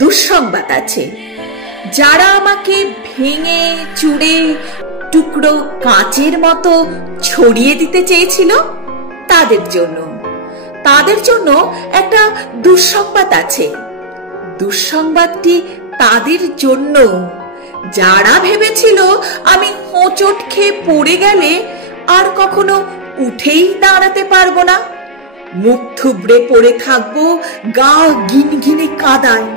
দুঃসংবাদ আছে। যারা আমাকে ভেঙে চুরে টুকরো কাঁচের মতো ছড়িয়ে দিতে চেয়েছিল, তাদের জন্য একটা দুঃসংবাদ আছে। দুঃসংবাদটি তাদের জন্য যারা ভেবেছিল আমি হোঁচট খেয়ে পড়ে গেলে আর কখনো উঠেই দাঁড়াতে পারবো না, মুখ থুবড়ে পড়ে থাকবো গা গিনগিনে কাদায়।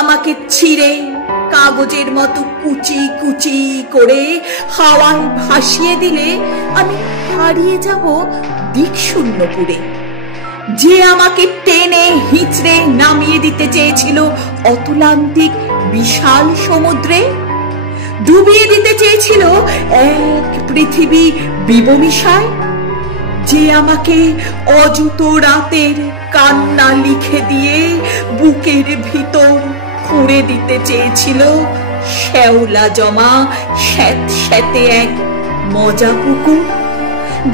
আমাকে ছিঁড়ে কাগজের মতো কুচি কুচি করে হাওয়ায় ভাসিয়ে দিলে আমি হারিয়ে যাব দিকশূন্যপুরে। যে আমাকে টেনে হিঁচড়ে নামিয়ে দিতে চেয়েছিল অতুলান্তিক বিশাল সমুদ্রে, ডুবিয়ে দিতে চেয়েছিল এক পৃথিবী বিবমিশায়, যে আমাকে অযুত রাতের কান্না লিখে দিয়ে বুকের ভিতর খুঁড়ে দিতে চেয়েছিল শ্যাওলা জমা স্যাঁতস্যাঁতে এক মজা পুকুর,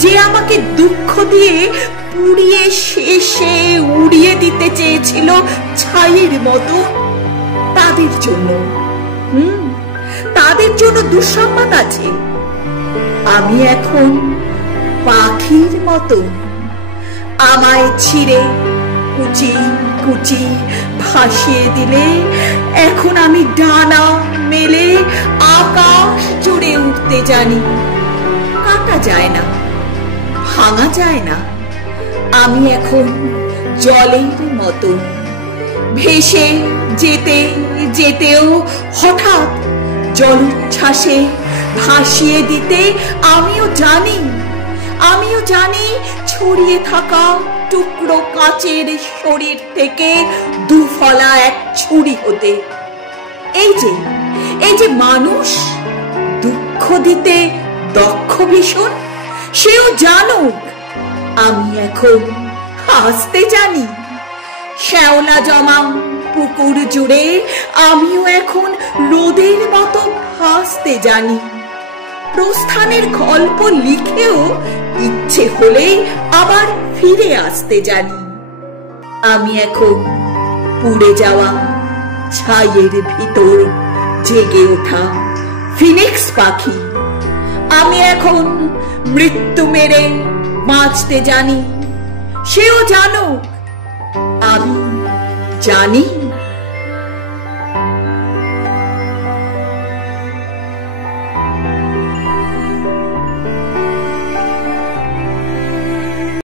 যে আমাকে দুঃখ দিয়ে পুড়িয়ে শেষে উড়িয়ে দিতে চেয়েছিল ছাইয়ের মতো, তাদের জন্য দুঃসংবাদ আছে। আমি এখন পাখির মতো, আমায় ছিঁড়ে কুচি কুচি ভাসিয়ে দিলে এখন আমি ডানা মেলে আকাশ জুড়ে উঠতে জানি। কাটা যায় না, ভাঙা যায় না। আমি এখন জলের মতো, ভেসে যেতে যেতেও হঠাৎ জলোচ্ছ্বাসে ভাসিয়ে দিতে আমিও জানি ছড়িয়ে থাকা টুকরো কাচের শরীর থেকে দুফলা এক ছুরি হতে। এই যে মানুষ দুঃখ দিতে দক্ষ ভীষণ, সেও জানুক আমি এখন হাসতে জানি। শ্যাওলা জমা পুকুর জুড়ে আমিও এখন রোদের মতো হাসতে জানি। প্রস্থানের গল্প লিখেও ইচ্ছে হলেই আবার ফিরে আসতে জানি। আমি এখন পুড়ে যাওয়া ছাইয়ের ভিতর জেগে ওঠা ফিনিক্স পাখি। আমি এখন মৃত্যু মেরে বাঁচতে জানি, সেও জানুক আমি জানি।